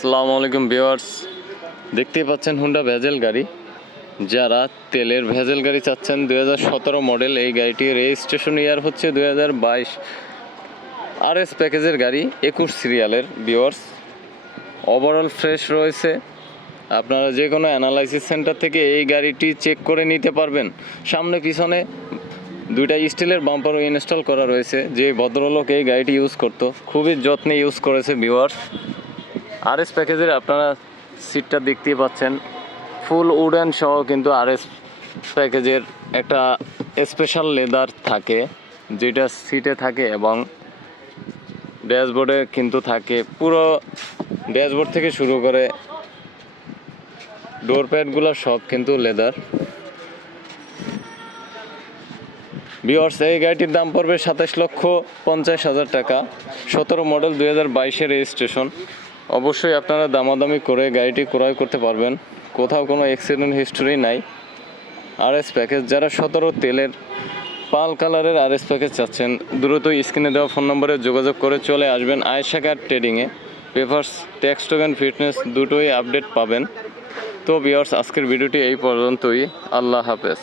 আসসালামু আলাইকুম ভিউয়ার্স, দেখতেই পাচ্ছেন হুন্ডা ভেজেল গাড়ি। যারা তেলের ভেজেল গাড়ি চাচ্ছেন 2017 মডেল, এই গাড়িটির রেজিস্ট্রেশন ইয়ার হচ্ছে 2022। RS প্যাকেজের গাড়ি, 21 সিরিয়ালের। ভিউয়ার্স, ওভারঅল ফ্রেশ রয়েছে। আপনারা যে কোনো অ্যানালাইসিস সেন্টার থেকে এই গাড়িটি চেক করে নিতে পারবেন। সামনে পিছনে দুইটা স্টিলের বাম্পারও ইনস্টল করা রয়েছে। যে ভদ্রলোক এই গাড়িটি ইউজ করতো, খুবই যত্নে ইউজ করেছে। ভিউয়ার্স, RS প্যাকেজের আপনারা সিটটা দেখতেই পাচ্ছেন, ফুল উডেন সহ। কিন্তু RS প্যাকেজের একটা স্পেশাল লেদার থাকে যেটা সিটে থাকে এবং ড্যাশবোর্ডে কিন্তু থাকে। পুরো ড্যাশবোর্ড থেকে শুরু করে ডোর প্যাডগুলো সব কিন্তু লেদার। ভিউয়ার্স, এই গাড়িটির দাম পড়বে 27,50,000 টাকা। 17 মডেল, 2022-এর রেজিস্ট্রেশন। অবশ্যই আপনারা দামাদামি করে গাড়িটি ক্রয় করতে পারবেন। কোথাও কোনো অ্যাক্সিডেন্ট হিস্টোরি নাই। RS প্যাকেজ, যারা 17 তেলের পাল কালারের RS প্যাকেজ চাচ্ছেন, দ্রুত স্ক্রিনে দেওয়া ফোন নম্বরে যোগাযোগ করে চলে আসবেন আয়েশা কার ট্রেডিংয়ে। পেপারস, ট্যাক্স টোকেন, ফিটনেস দুটোই আপডেট পাবেন। তো ভিউয়ার্স, আজকের ভিডিওটি এই পর্যন্তই। আল্লাহ হাফেজ।